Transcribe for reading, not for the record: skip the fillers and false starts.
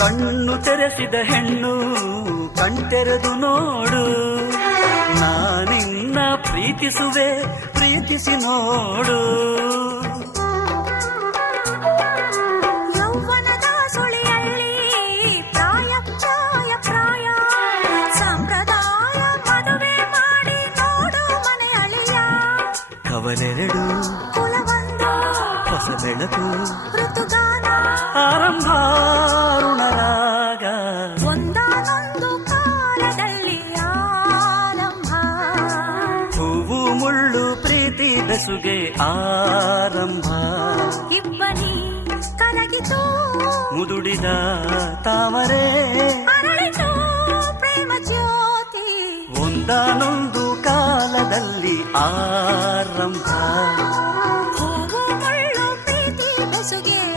ಕಣ್ಣು ತೆರೆಸಿದ ಹೆಣ್ಣು ಕಣ್ತೆರೆದು ನೋಡು, ನಾನಿನ್ನ ಪ್ರೀತಿಸುವೆ ಪ್ರೀತಿಸಿ ನೋಡು. ಯೌವನದ ಸುಳಿಯಲ್ಲಿ ಪ್ರಾಯ ಪ್ರಾಯ ಪ್ರಾಯ ಸಂಪ್ರದಾಯ ಮದುವೆ ಮಾಡಿ ನೋಡು ಮನೆ ಅಳಿಯ. ಕವಲೆರಡು ಕುಲವೊಂದು ಹೊಸ ಬೆಳಕು ಋತುಗಾನ ಆರಂಭ ಋಣರಾಗ. ಒಂದಾನೊಂದು ಕಾಲದಲ್ಲಿ ಆರಂಭ. ಹೂವು ಮುಳ್ಳು ಪ್ರೀತಿ ಬೆಸುಗೆ ಆರಂಭ. ಇಬ್ಬನಿ ಕರಗಿತು ಮುದುಡಿದ ತಾವರೆ ಅರಳಿತು ಪ್ರೇಮ ಜ್ಯೋತಿ. ಒಂದಾನೊಂದು ಕಾಲದಲ್ಲಿ ಆರಂಭ.